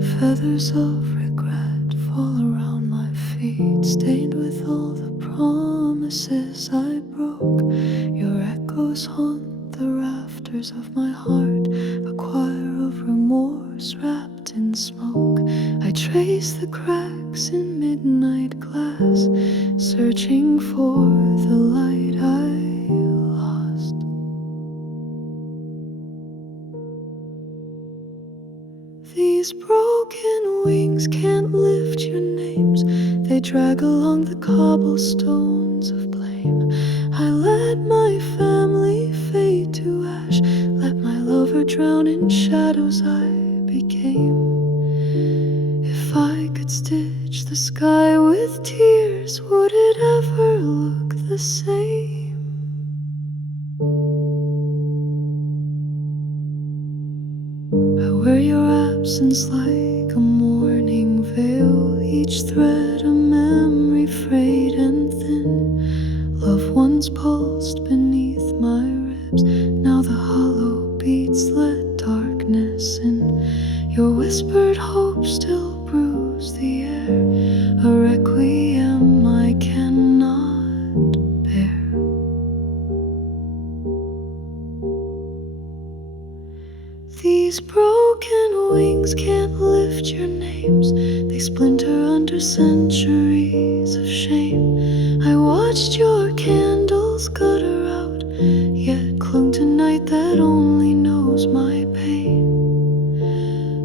Feathers of regret fall around my feet, stained with all the promises I broke. Your echoes haunt the rafters of my heart, a choir of remorse wrapped in smoke. I trace the cracks in midnight glass, searching for the light I lost. These broken wings can't lift your names, they drag along the cobblestones of blame. I let my family fade to ash, let my lover drown in shadows I became. If I could stitch the sky with tears, would it ever look the same? I wear your absence like a mourning veil, each thread a memory frayed and thin. Loved ones pulsed beneath my ribs, now the hollow beats let darkness in. Your whispered hope still brews the air, a requiem I cannot bear. These broken wings can't lift your names, they splinter under centuries of shame. I watched your candles gutter out, yet clung to night that only knows my pain.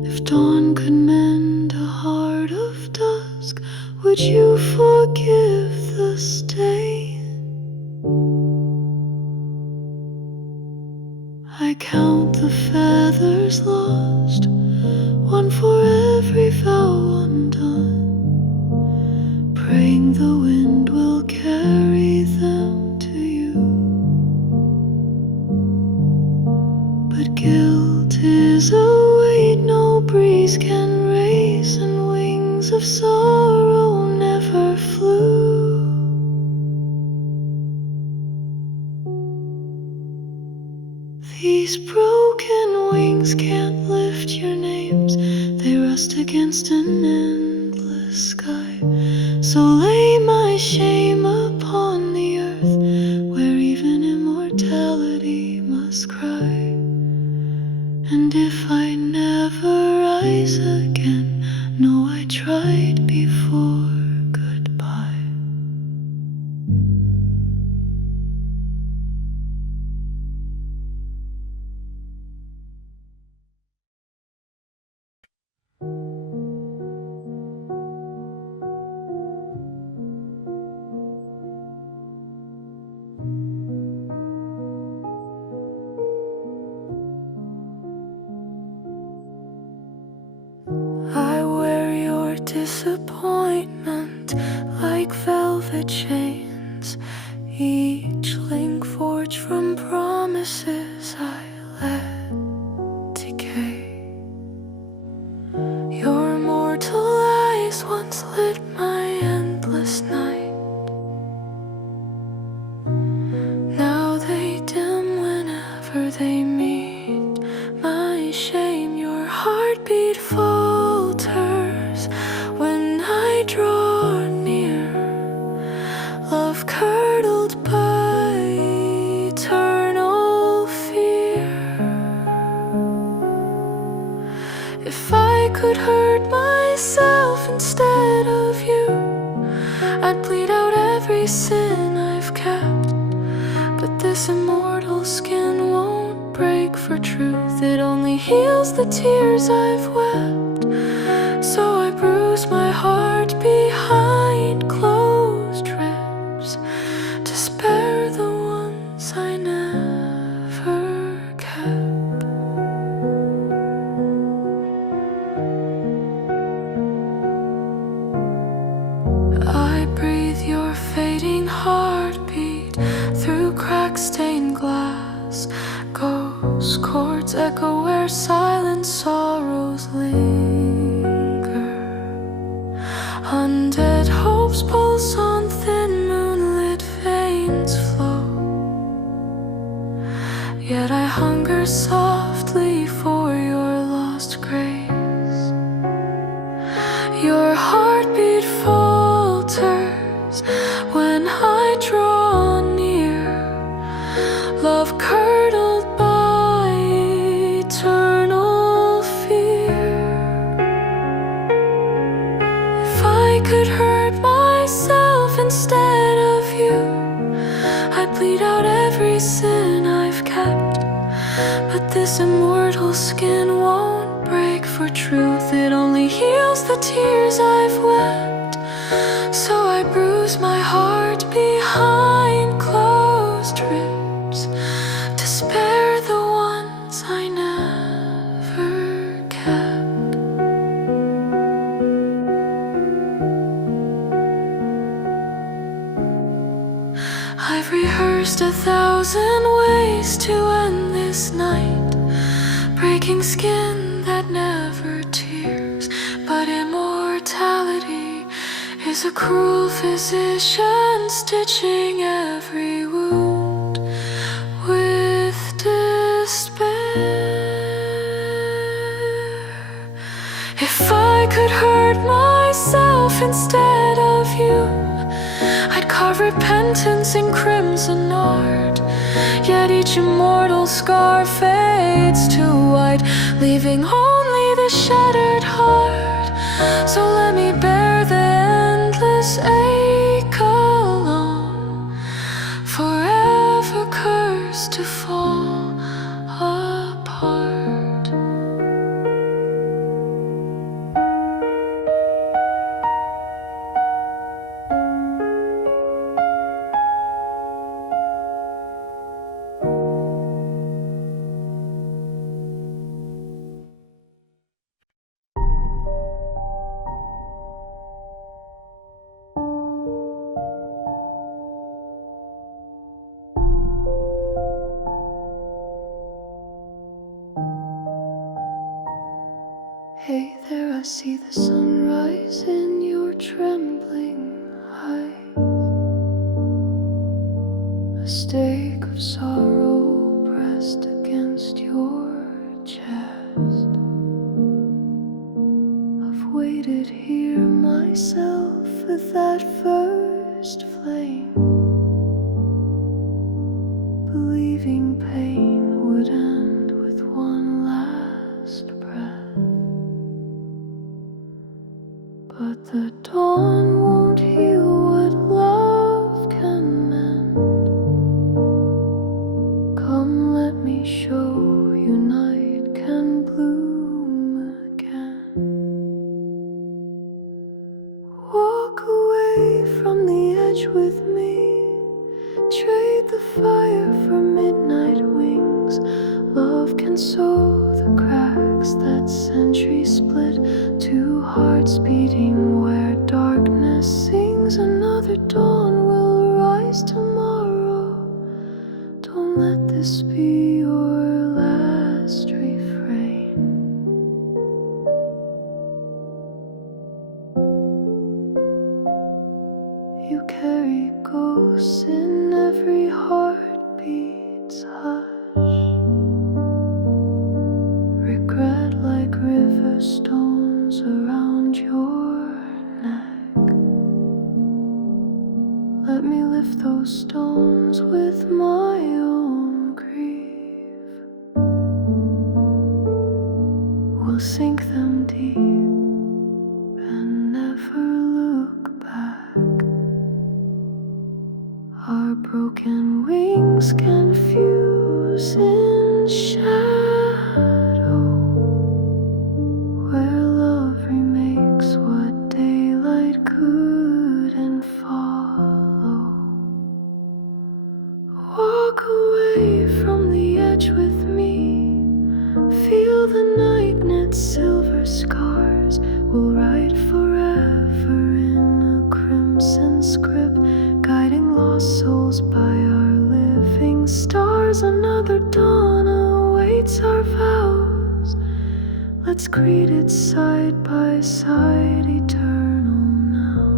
If dawn could mend a heart of dusk, would you forgive the stain? I count the feathers lost, one for every vow undone, praying the wind will carry them to you. But guilt is a weight no breeze can raise, and wings of sorrow never flew. These broken wings can't lift your names, they rest against an endless sky. So lay my shame upon the earth, where even immortality must cry. And if I never rise again, know I tried before goodbye. I wear your disappointment like velvet chains, each link forged from promises I let decay. Your mortal eyes once lit my endless night, now they dim whenever they meet my shame. Your heartbeat falters when I draw near, love curdled by eternal fear. If I could hurt myself instead of you, I'd bleed out every sin I've kept. But this immortal skin won't break for truth, it only heals the tears I've wept. So I bruise my heart behind closed ribs, to spare the ones I never kept. I breathe your fading heartbeat through crack-stained glass. Ghost chords echo where silent sorrows linger. Undead hopes pulse on thin moonlit veins flow. Yet I hunger softly for your lost grace. Your heartbeat falters when I draw near, love curdled by eternal fear. If I could hurt myself instead of you, I'd bleed out every sin I've kept. But this immortal skin won't break for truth. It only heals the tears I've wept. So I bruise my heart behind closed ribs to spare the ones I never kept. I've rehearsed 1,000 ways to end this night, breaking skin that never tears. But immortality is a cruel physician, stitching every wound with despair. If I could hurt myself instead of you, I'd carve repentance in crimson art. Yet each immortal scar fades to white, leaving only the shattered heart. So let me bear the endless ache alone, forever cursed to fall apart. Hey there, I see the sunrise in your trembling eyes. A stake of sorrow pressed against your chest. I've waited here myself with that first flame, believing pain would end with one last breath. But the dawn won't heal what love can mend. Come, let me show you night can bloom again. Walk away from the edge with me, trade the fire for midnight wings. Love can sew the cracks that centuries split, two hearts beating where darkness sings. Another dawn will rise tomorrow. Don't let this be your last refrain. You carry ghosts in every heartbeat's hush, regret like river stones around your neck. Let me lift those stones with my own grief. We'll sink them deep and never look back. Our broken wings can fuse in shadow, where love remakes what daylight couldn't follow. Walk away from the edge with me, feel the night knit silver scars. We'll write forever in a crimson script, guiding lost souls by our living stars. Another dawn awaits our vows. Let's greet it side by side, eternal now.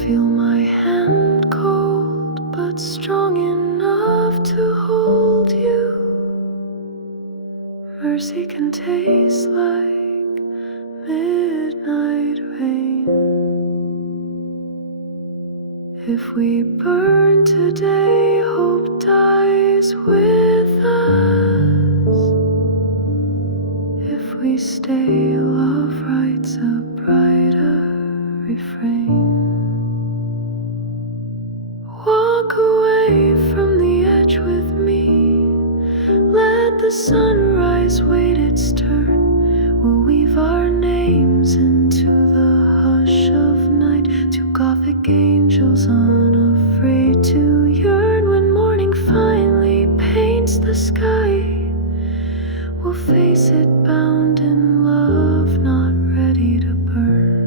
Feel my hand cold, but strong enough to hold you. Mercy can taste like If we burn today, hope dies with us. If we stay, love writes a brighter refrain. Walk away from the edge with me. Let the sunrise wait its turn. We'll weave our names into the hush of night. Two Gothic angels unafraid to yearn. When morning finally paints the sky, we'll face it bound in love, not ready to burn.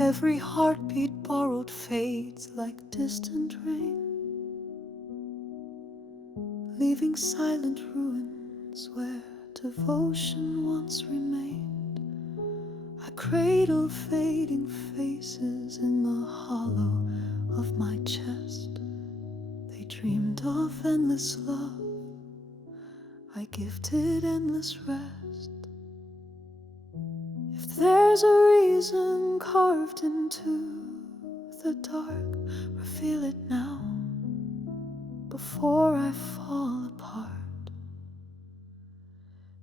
Every heartbeat borrowed fades like distant rain, leaving silent ruins where devotion once remained. I cradle fading faces in the hollow of my chest. They dreamed of endless love, I gifted endless rest. If there's a reason carved into the dark, reveal it now, before I fall apart.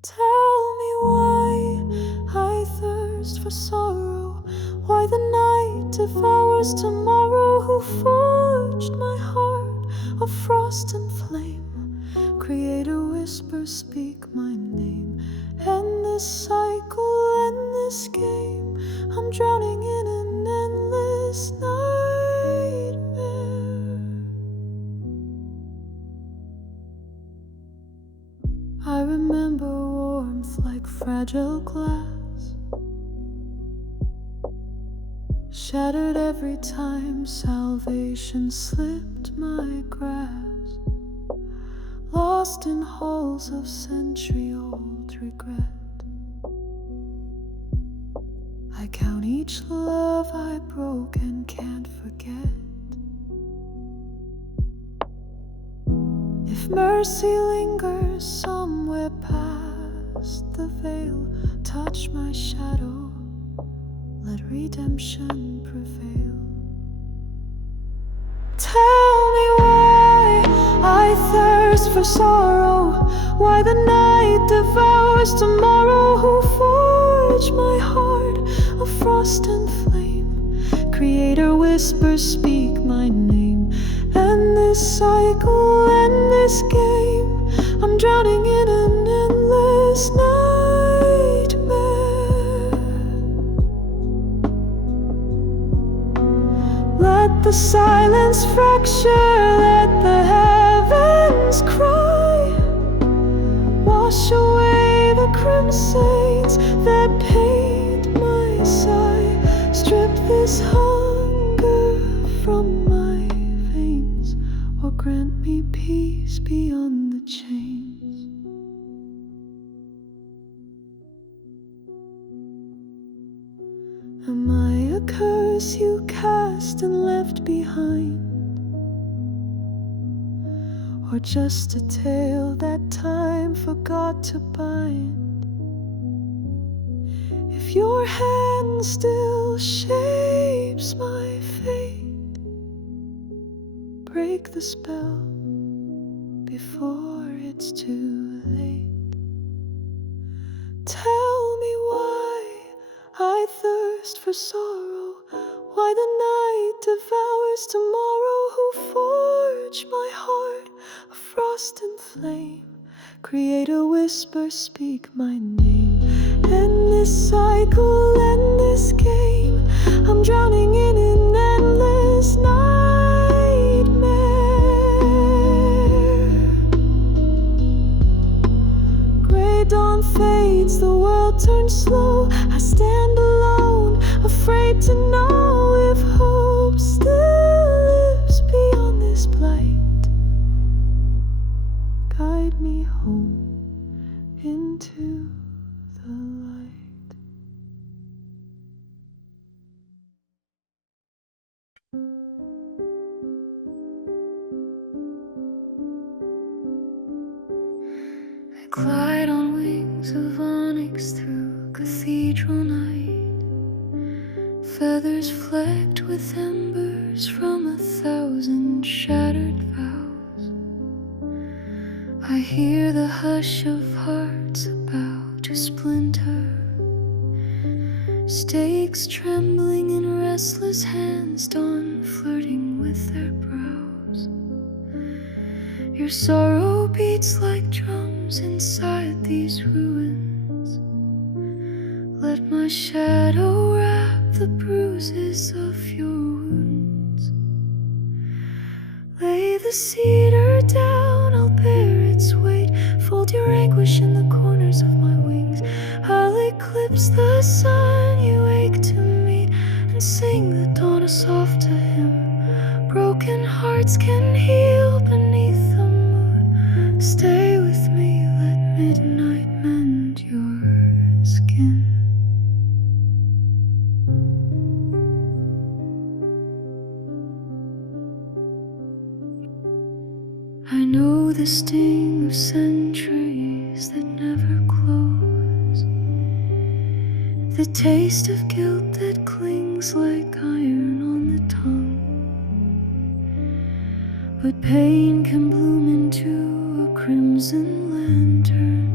Tell me why I thirst for sorrow, why the night devours tomorrow. Who forged my heart of frost and flame? Creator, whisper, speak my name. End this cycle, end this game. I'm drowning in an endless nightmare. I remember warmth like fragile glass, shattered every time salvation slipped my grasp. Lost in halls of century-old regret, I count each love I broke and can't forget. If mercy lingers somewhere past the veil, touch my shadow, let redemption prevail. Tell me why I thirst for sorrow, why the night devours tomorrow. Who forged my heart of frost and flame? Creator, whisper, speak my name. End this cycle, end this game. I'm drowning in an endless nightmare. Let the silence fracture, let the heavens cry. Wash away the crimsons that paint my sigh. Strip this hunger from my veins, or grant me peace beyond the chains. Am I a curse you cast and left behind, or just a tale that time forgot to bind? If your hand still shapes my fate, break the spell before it's too late. Tell me why I thirst for sorrow, why the night devours tomorrow. Who forged my heart of frost and flame? Creator, whisper, speak my name. End this cycle, end this game. I'm drowning in an endless nightmare. Gray dawn fades, the world turns slow. I stand alone, afraid to know if hope still lives beyond this blight. Guide me home into the light. I glide on wings of onyx through cathedral night, feathers flecked with embers from 1,000 shattered vows. I hear the hush of hearts about to splinter, stakes trembling in restless hands, dawn flirting with their brows. Your sorrow beats like drums inside these ruins. Let my shadow wrap the bruises of your wounds. Lay the cedar down, I'll bear its weight. Fold your anguish in the corners of my wings. I'll eclipse the sun you wake to meet, and sing the dawn a soft to him. Broken hearts can heal beneath the moon. Stay with me, let midnight mend your skin. I know the sting of centuries that never close, the taste of guilt that clings like iron on the tongue. But pain can bloom into a crimson lantern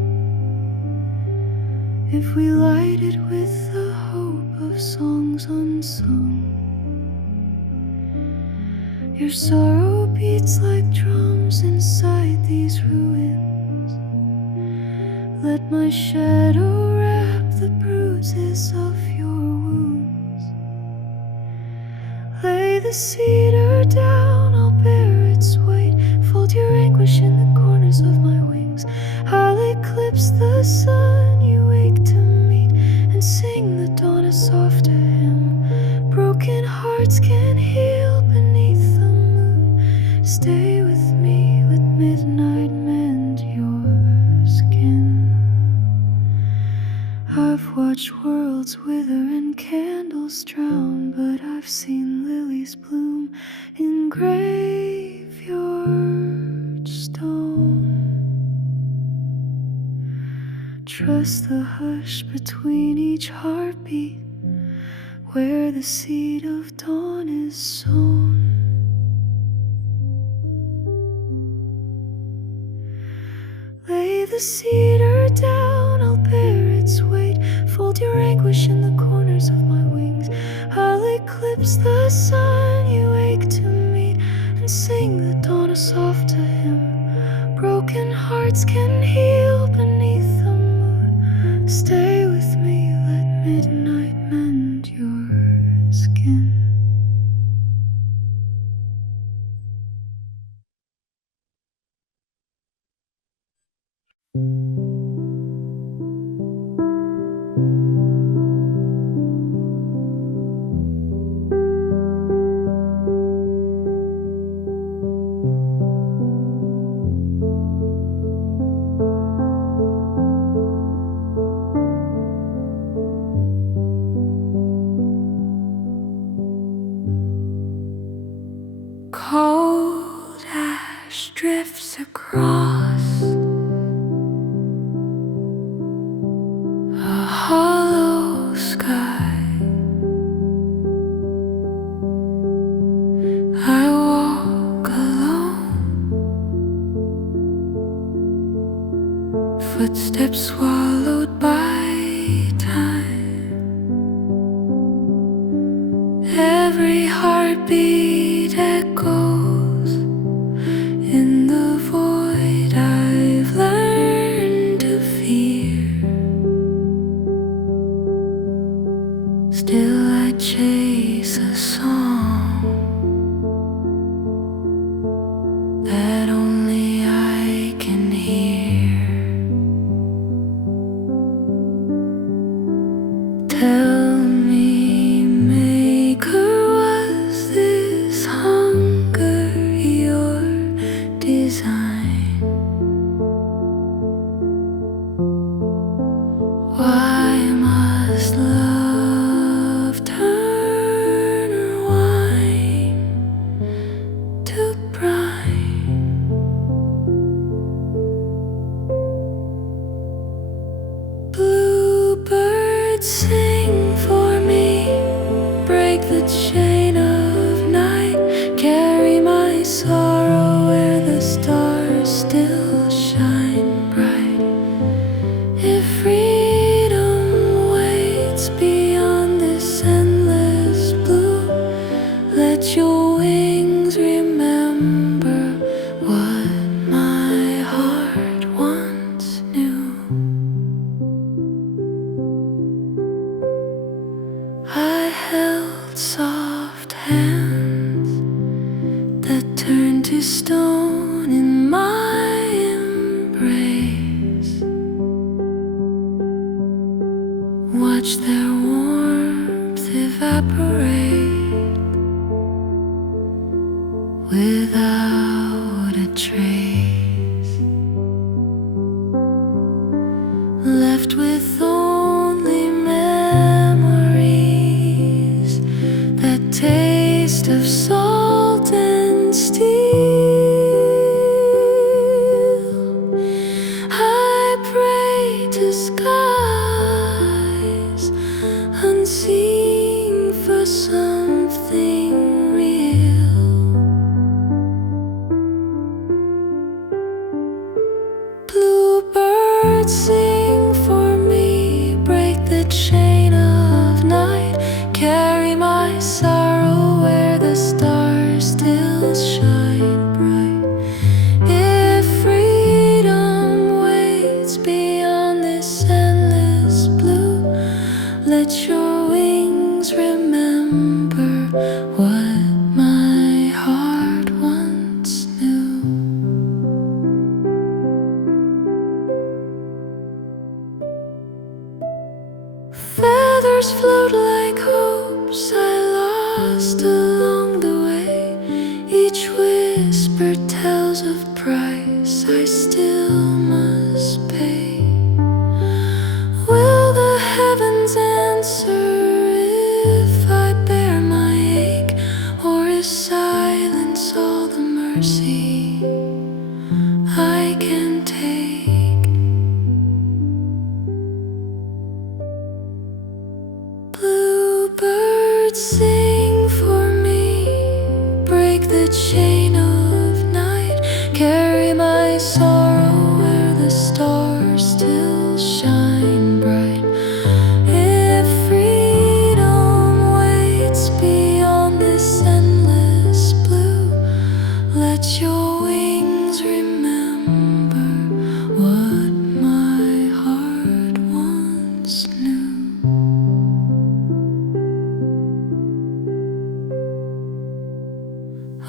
if we light it with the hope of songs unsung. Your sorrow beats like drums inside these ruins. Let my shadow wrap the bruises of your wounds. Lay the cedar down, I'll bear its weight. Fold your anguish in the corners of my wings. I'll eclipse the sun you wake to meet, and sing the dawn a soft to him. Broken hearts can heal beneath the moon. Stay with me, let midnight mend your skin. I've watched worlds wither and candles drown, but I've seen lilies bloom in graveyard stone. Trust the hush between each heartbeat, where the seed of dawn is sown. Lay the cedar down, I'll bear its weight. Fold your anguish in the corners of my wings. I'll eclipse the sun you wake to meet, and sing the dawn a soft to him. Broken hearts can heal beneath the moon. Stay with me, let midnight mend your skin. Cold ash drifts across a hollow sky. I walk alone, footsteps swallowed by time. Every heartbeat echoes in the void I've learned to fear. Still I chase a song that only I can hear. Bluebirds sing for me, break the chain of night, carry my sorrow where the stars still shine bright. If freedom waits beyond this endless blue, let your wings remember what my heart once knew. I held soft hands that turned to stone in my embrace, watched their warmth evaporate without a trace, left with only memories, that taste of salt and steel. I pray to skies unseen for something real. Bluebirds sing for me, break the chain of night, carry my sorrow where the stars still shine bright. If freedom waits beyond this endless blue, let your wings remember what my heart once knew. Feathers float like hopes I lost along the way. Each whisper tells of price I still must pay. Will the heavens answer if I bear my ache, or is silence all the mercy I can take? Bluebirds sing for me, break the chain of night, carry my sorrow where the stars still shine bright. If freedom waits beyond this endless blue, let your wings remember what my heart once knew.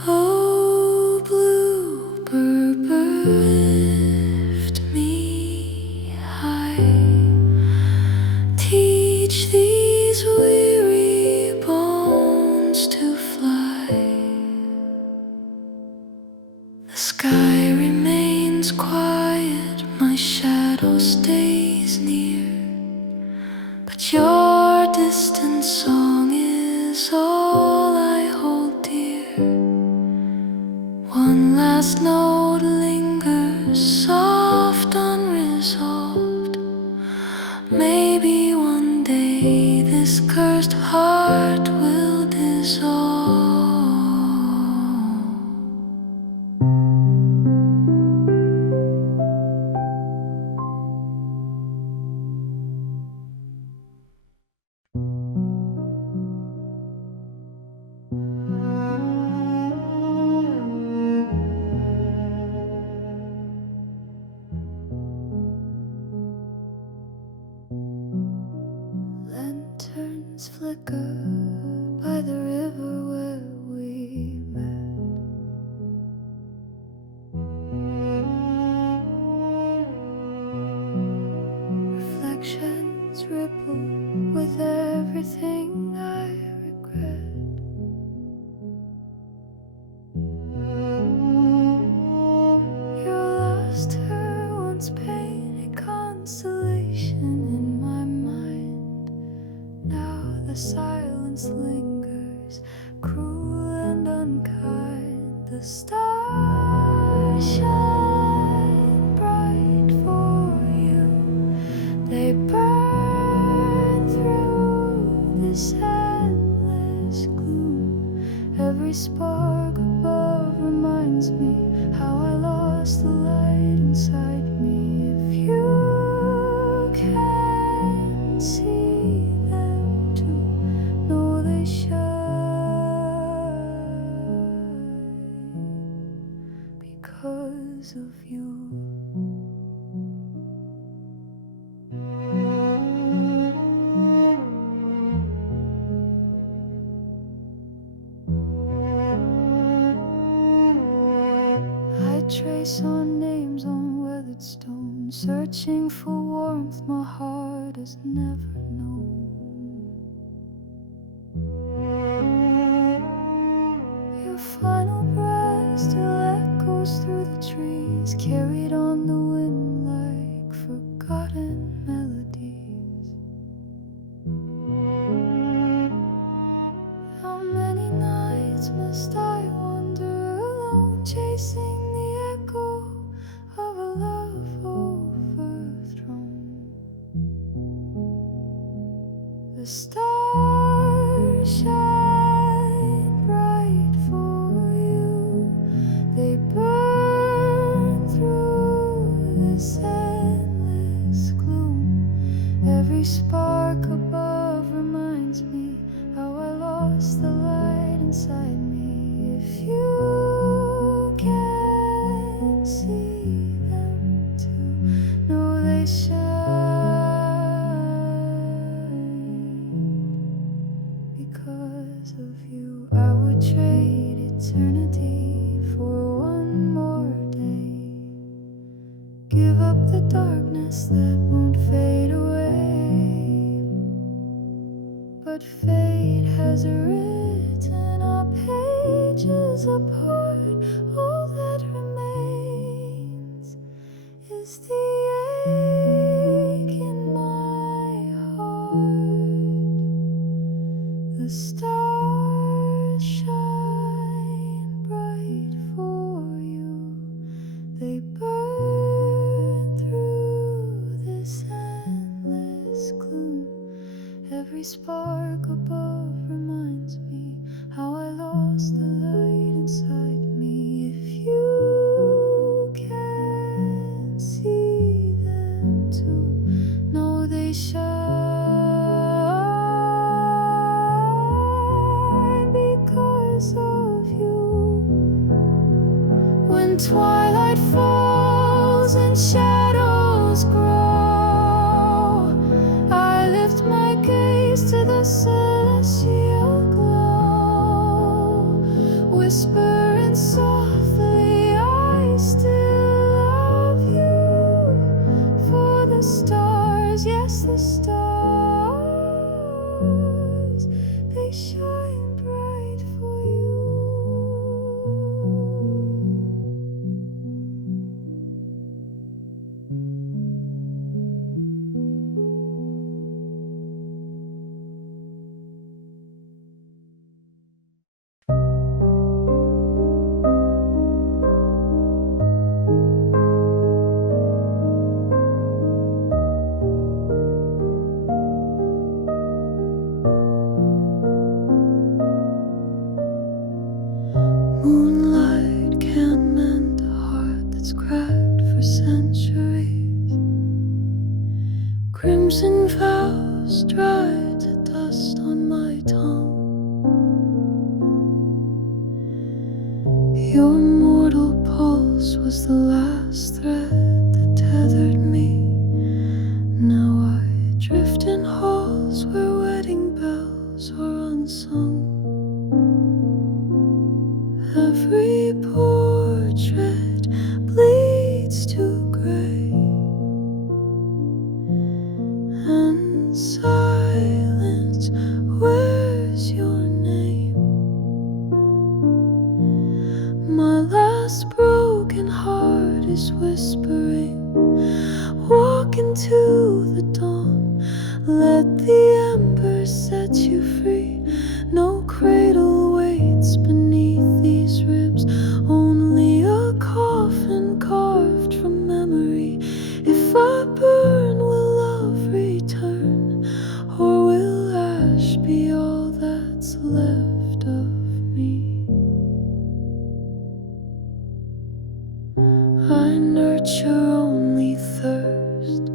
Oh, bluebird, lift me high, teach these weary bones to fly. The sky remains quiet, my shadow stays near, but your distant song is all I hold dear. One last note lingers, soft, unresolved. Maybe one day this cursed heart will dissolve. Lanterns flicker by the river where we met. Reflections ripple with everything I regret. Your lost her once painted constellation in my mind. Now the silence lingers, cruel. stone, searching for warmth my heart has never known. Your final breath still echoes through the trees, carried on the wind like forgotten melodies. How many nights must I wander alone, chasing the echo of a love overthrown? The stars shine bright for you. They burn through this endless gloom. Every spark above reminds me how I lost the light inside me. If you can see them too, know they shine. Because of you, I would trade eternity for one more day. Give up the darkness that won't fade away. But fate has written our pages apart. All that remains is the ache in my heart. The stars shine bright for you. They burn through this endless gloom. Every spark above reminds me how I lost the light inside me. If you can see them too, know they shine. Because of you, when twilight falls and shadows grow, I lift my gaze to the celestial glow, whispering softly, I still love you. For the stars, yes, the stars, they shine bright for you. Moonlight can't mend a heart that's cracked for centuries. Crimson vows dry to dust on my tongue. Your mortal pulse was the last thread that tethered me. Now I drift in halls where wedding bells are unsung. Every portrait bleeds to gray, and silence wears your name. My last broken heart is whispering, walk into the dawn. Let the embers set you free. No cradle waits beneath these ribs, only a coffin carved from memory. If I burn, will love return, or will ash be all that's left of me? I nurture only thirst,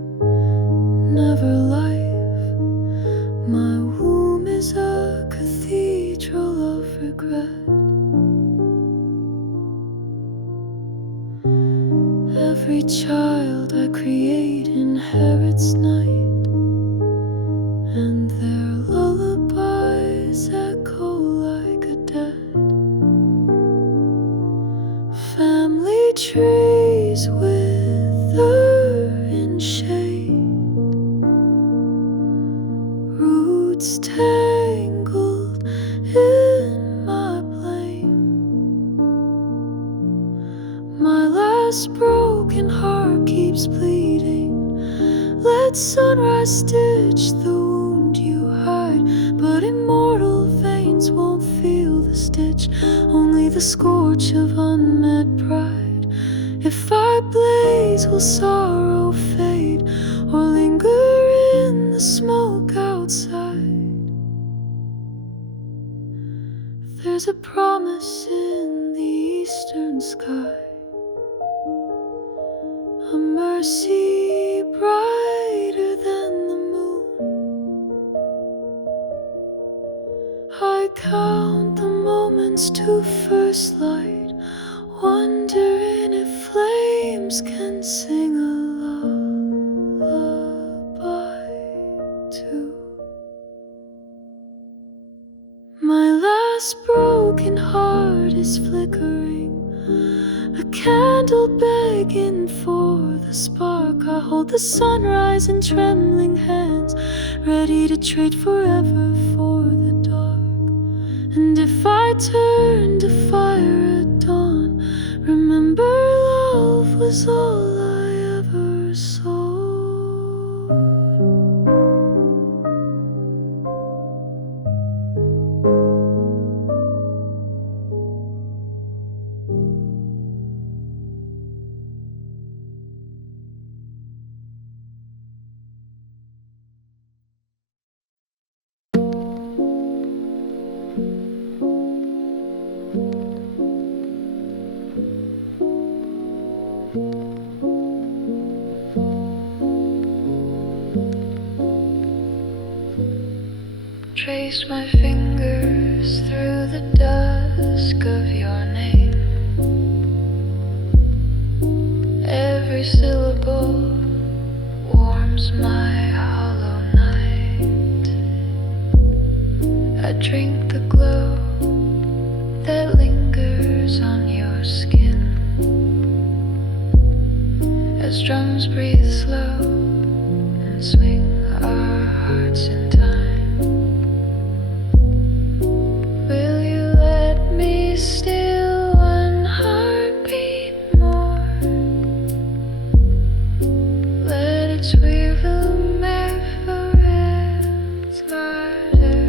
let sunrise stitch the wound you hide, but immortal veins won't feel the stitch, only the scorch of unmet pride. If our blaze will sorrow fade, or linger in the smoke outside, there's a promise in the eastern sky, a mercy brighter than the moon. I count the moments to first light, wondering if flames can sing a lullaby too. My last broken heart is flickering, a candle begging for the spark. I hold the sunrise in trembling hands, ready to trade forever for the dark. And if I turn to fire at dawn, remember love was all I ever saw. Trace my fingers through the dusk of your name. Every syllable warms my hollow night. I drink the glow that lingers on your skin, as drums breathe slow and swing our hearts in time. Still one heartbeat more, let its weird reverence louder.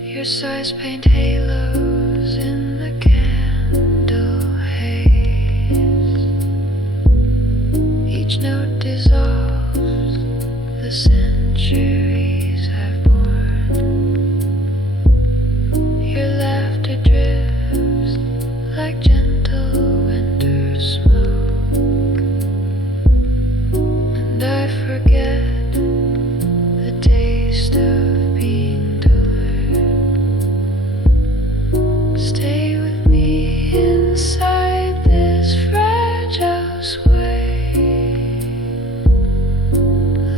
Your sighs paint halos in the candle haze. Each note dissolves the centuries I've borne. Your laughter drifts like gentle winter smoke, and I forget the taste of being torn. Stay with me inside this fragile sway.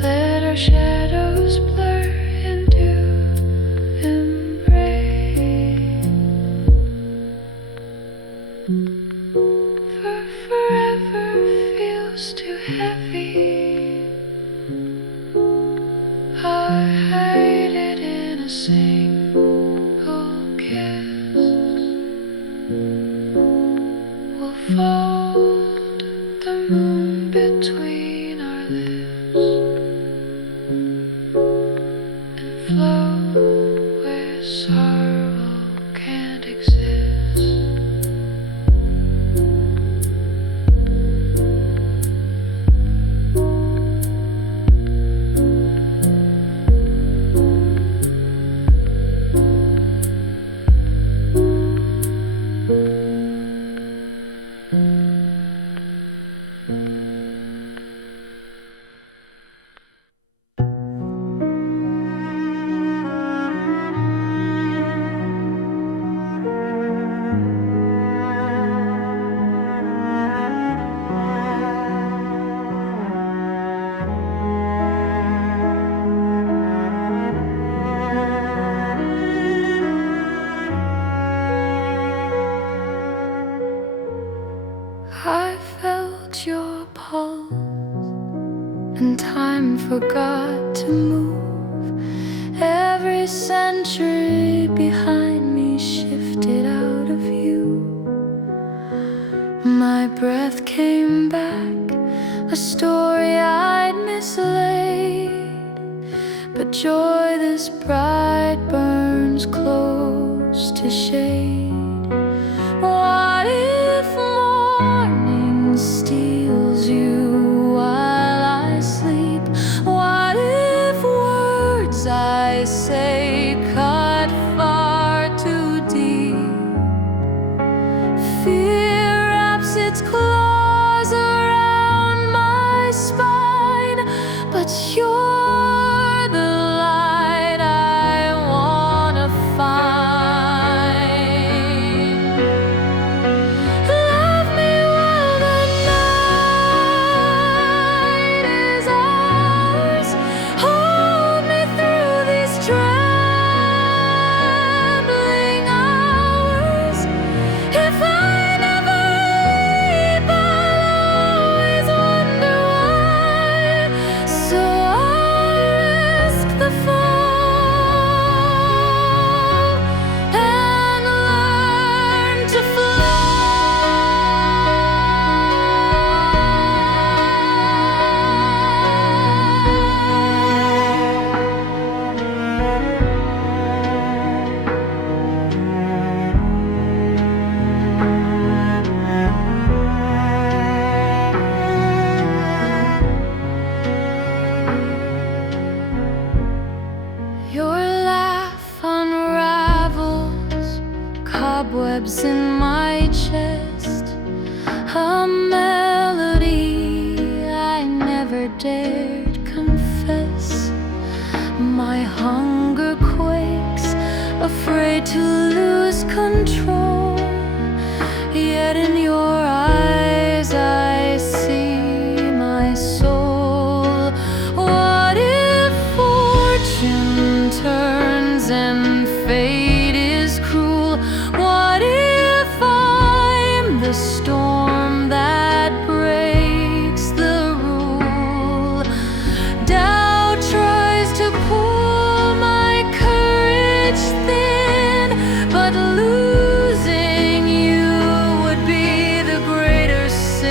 Let our shadows blur into for forever feels too heavy. I hide it in a single kiss. We'll fold the moon between our lips and float where sorrow can't exist. I felt your pulse, and time forgot to move. Every century behind me shifted out of view. My breath came back, a story slate, but joy this bright burns close to shade. What if morning steals you while I sleep? What if words I say cut far too deep? Fear wraps its claws around my spine, but you're the light I wanna find. Love me while the night is ours. Hold me through these trembling hours. If I never leap, I'll always wonder why. So I'll risk the fall and learn to Your laugh unravels cobwebs in my chest, a melody I never dared confess. My hunger quakes, afraid to lose control, yet in your eyes I see my soul. What if fortune turns and fate is cruel? What if I'm the storm that breaks the rule? Doubt tries to pull my courage thin, but losing you would be the greater sin.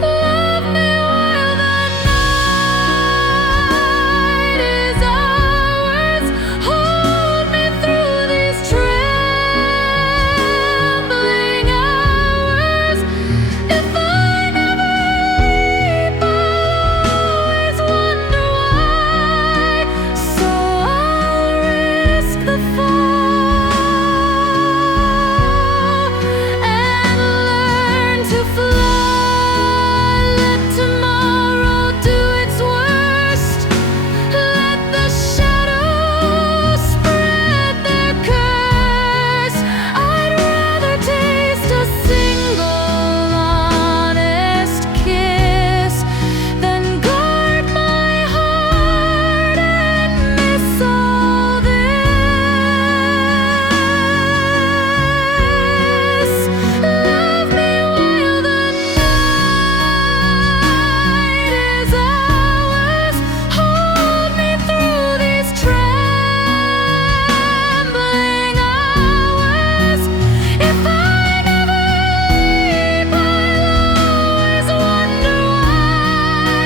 Love me while the night is ours. Hold me through these trembling hours. If I never leap, I'll always wonder why. So I'll risk the fall and learn to fly. Let tomorrow do its worst. Let the shadows spread their curse. I'd rather taste a single honest kiss than guard my heart and miss all this. Love me while the night is ours. Hold me through these trembling hours. If I never leap, I'll always wonder why.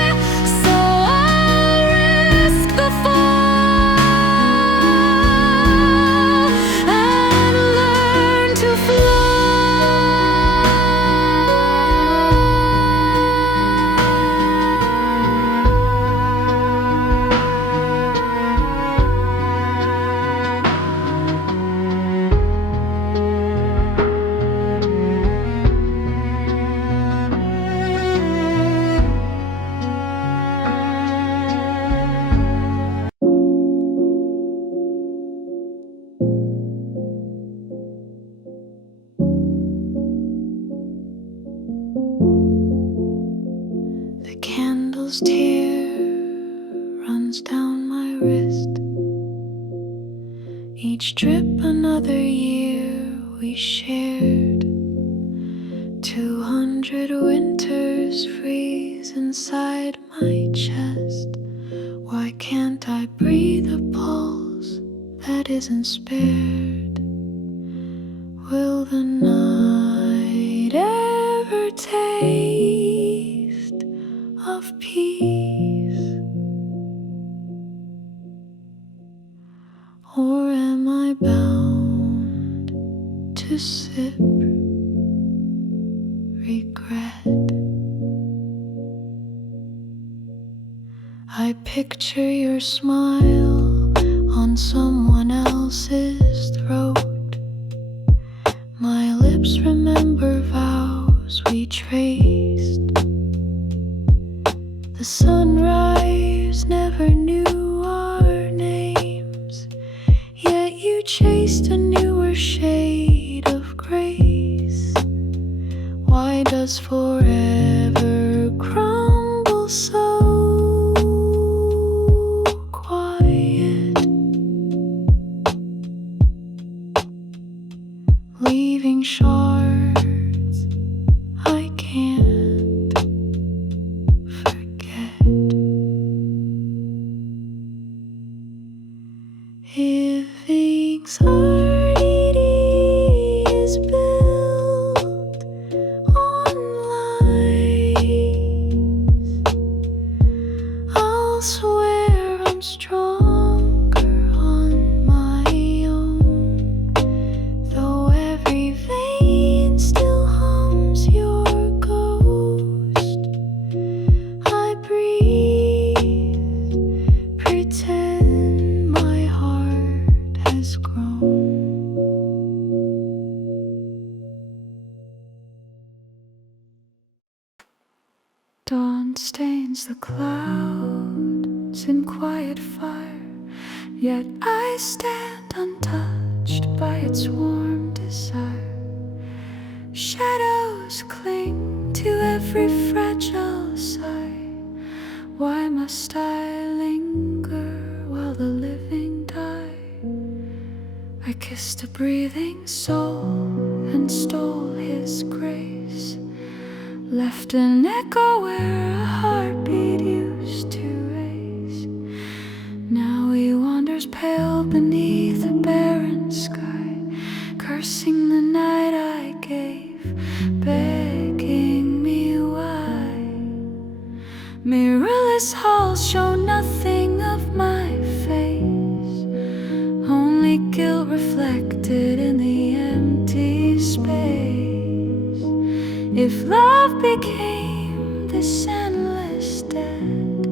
So I'll risk the fall and learn to The candle's tear runs down my wrist. Each drip another year we shared. 200 winters freeze inside my chest. Why can't I breathe a pulse that isn't spared? Will the night ever take regret. I picture your smile on someone else's throat. My lips remember vows we traced. The sunrise never knew our names, yet you chased a newer shade of grace. Why does forever crumble so quiet, leaving shards I can't forget? If anxiety is built on lies, I'll swear I'm stronger on my own. Though every vein still hums your ghost, I breathe, pretend my heart has grown. Dawn stains the clouds in quiet fire, yet I stand untouched by its warm desire. Shadows cling to every fragile sigh. Why must I linger while the living die? I kissed a breathing soul and stole his grace, left an echo where a heartbeat used to race. Now he wanders pale beneath a barren sky, cursing the night I gave, begging me why. Mirrorless halls show nothing of my face, only guilt reflected in the empty space. If love became this endless debt,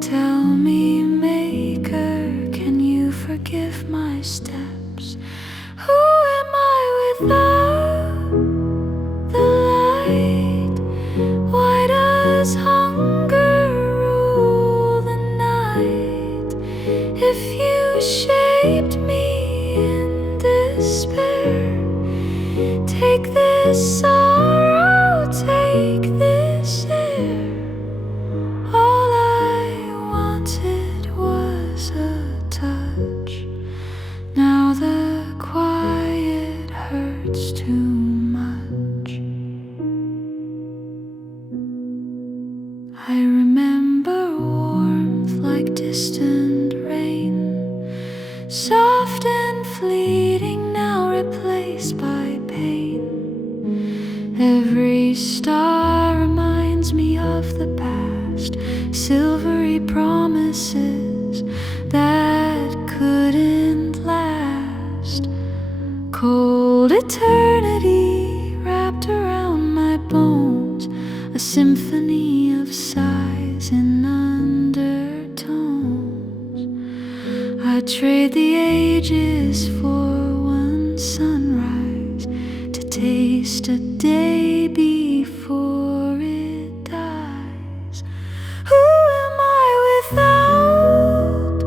tell me, maker, can you forgive my steps? Who am I without the light? Why does hunger rule the night? If you shaped me in despair, take this sorrow, take this air. All I wanted was a touch. Now the quiet hurts too much. I remember warmth like distant rain, soft and fleeting, now replaced by pain. Every star reminds me of the past, silvery promises that couldn't last. Cold eternity wrapped around my bones, a symphony of sighs in undertones. I trade the ages for one sunrise, to taste a day before it dies. Who am I without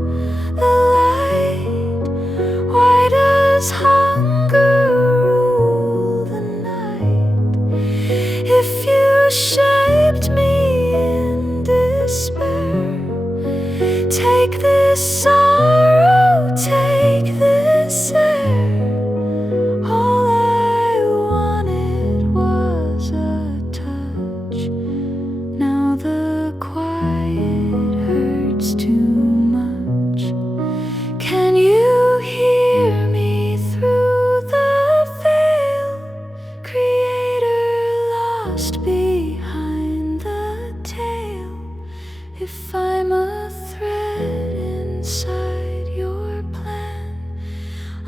the light? Why does hunger rule the night? If you shaped me in despair, take this sorrow, take this air. All I wanted was a touch. Now the quiet hurts too much. Can you hear me through the veil? Creator lost behind the tale. If I'm a thread inside your plan,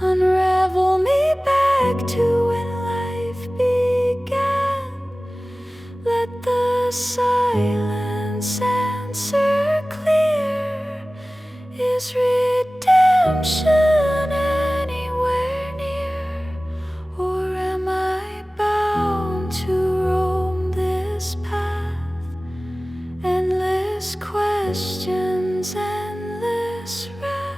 unravel me back to when life began. the silence answer clear? Is redemption anywhere near? Or am I bound to roam this path? Endless questions, endless wrath.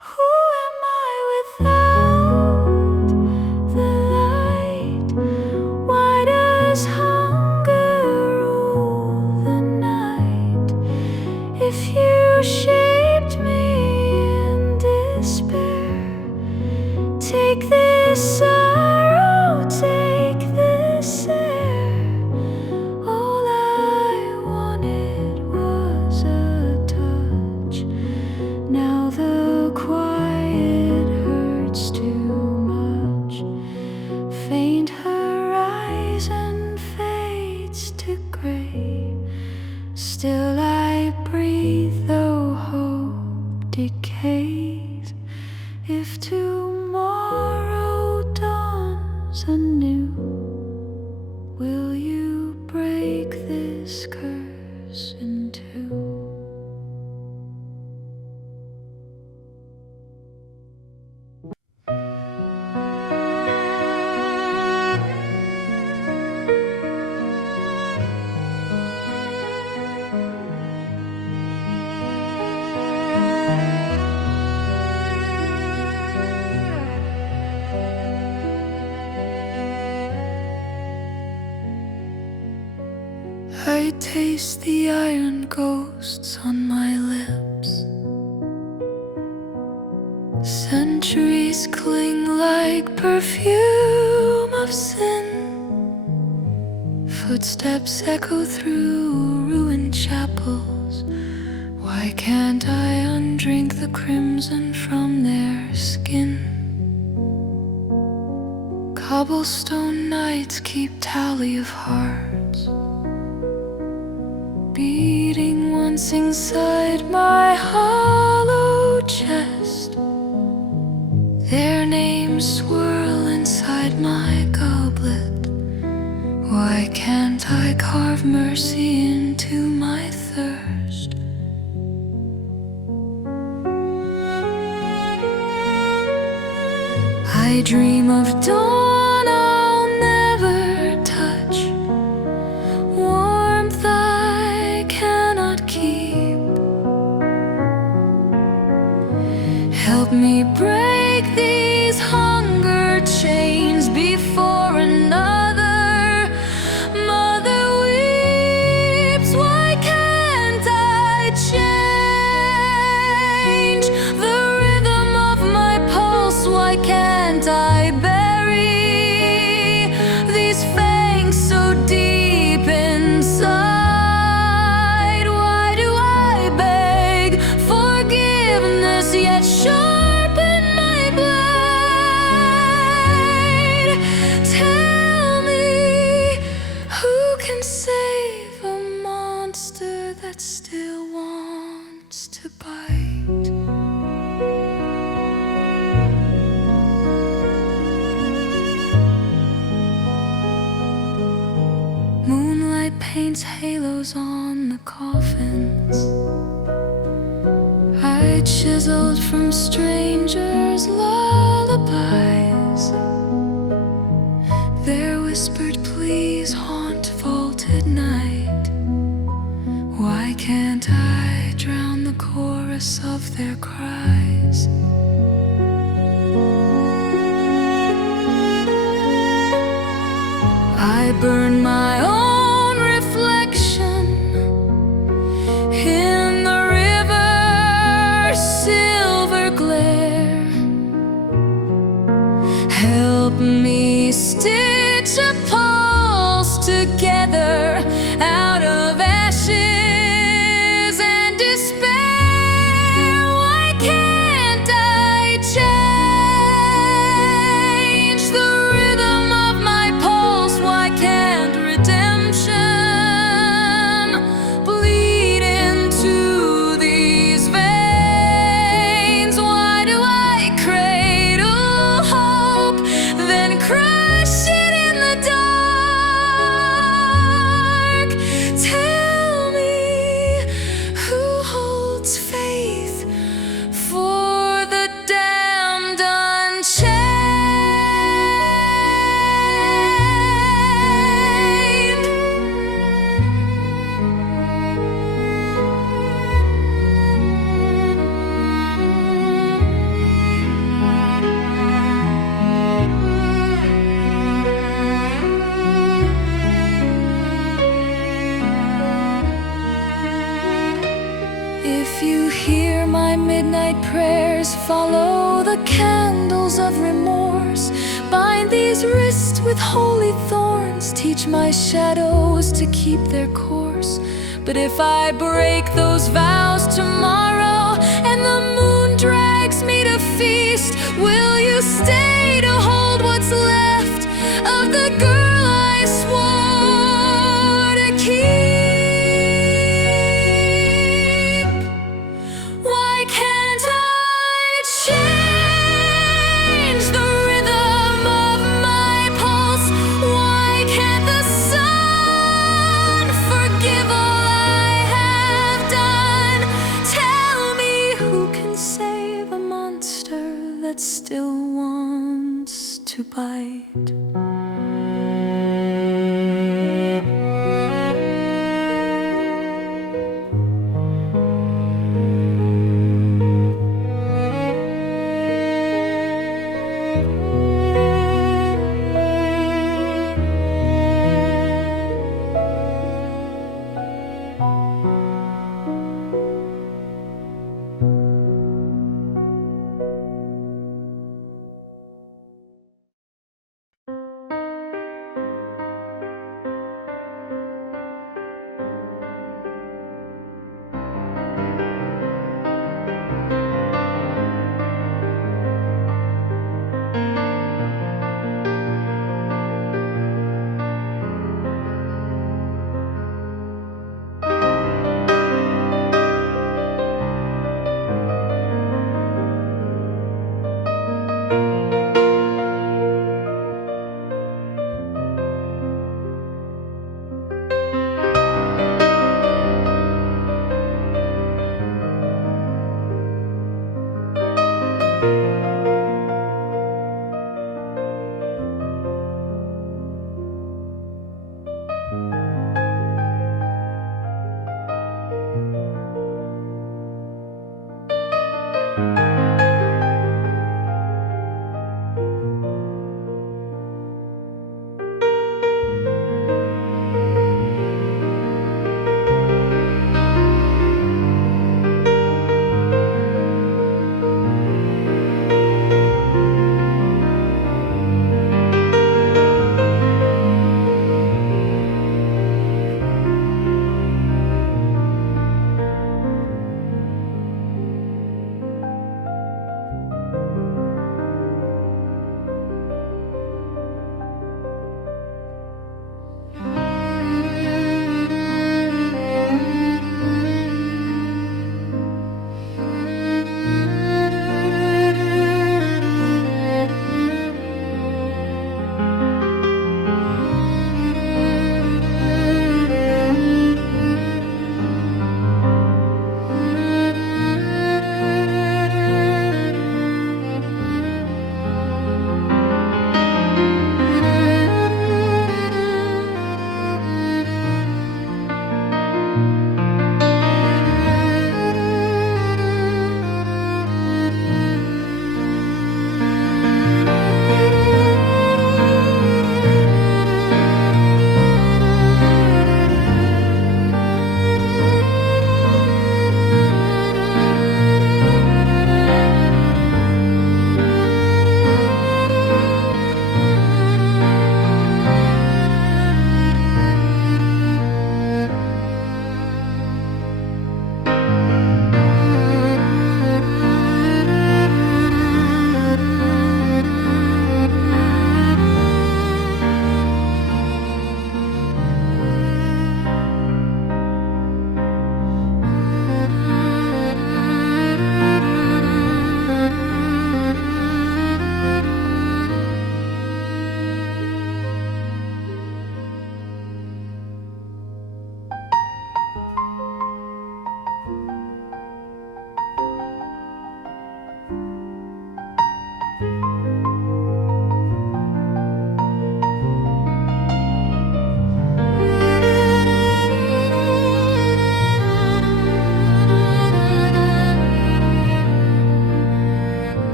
Who am I without the light? Why does hunger rule the night? If you shaped me in despair, take this sorrow, take this air. All I wanted was a touch. Now the quiet hurts too much. Faint horizon fades to gray. Still I breathe though hope decays. If tomorrow dawns anew, will you break this curse in two? I taste the iron ghosts on my lips. Centuries cling like perfume of sin. Footsteps echo through ruined chapels. Why can't I undrink the crimson from their skin? Cobblestone nights keep tally of hearts, beating once inside my hollow chest. Their names swirl inside my goblet. Why can't I carve mercy into my thirst? I dream of dawn I'll never touch, warmth I cannot keep. Help me break these hunger chains before another mother weeps. Why can't I change the rhythm of my pulse? Why can't I bury these fangs so deep inside? Why do I beg forgiveness yet sharpen my blade? Tell me, who can save a monster that still wants to bite? Moonlight paints halos on the coffins I chiseled from strangers' lullabies. Their whispered pleas haunt vaulted night. Why can't I drown the chorus of their cries? I burn my own reflection in the river's silver glare. Help me stitch a pulse together out of ashes and despair. Why can't I change the rhythm of my pulse? Why can't redemption bleed into these veins? Why do I cradle hope, then crush it in the night prayers follow the candles of remorse. Bind these wrists with holy thorns, teach my shadows to keep their course. But if I break those vows tomorrow and the moon drags me to feast, will you stay to hold what's left of the girl I swore to keep? Why can't I change the rhythm of my pulse? Why can't the sun forgive all I have done? Tell me, who can save a monster that still wants to bite?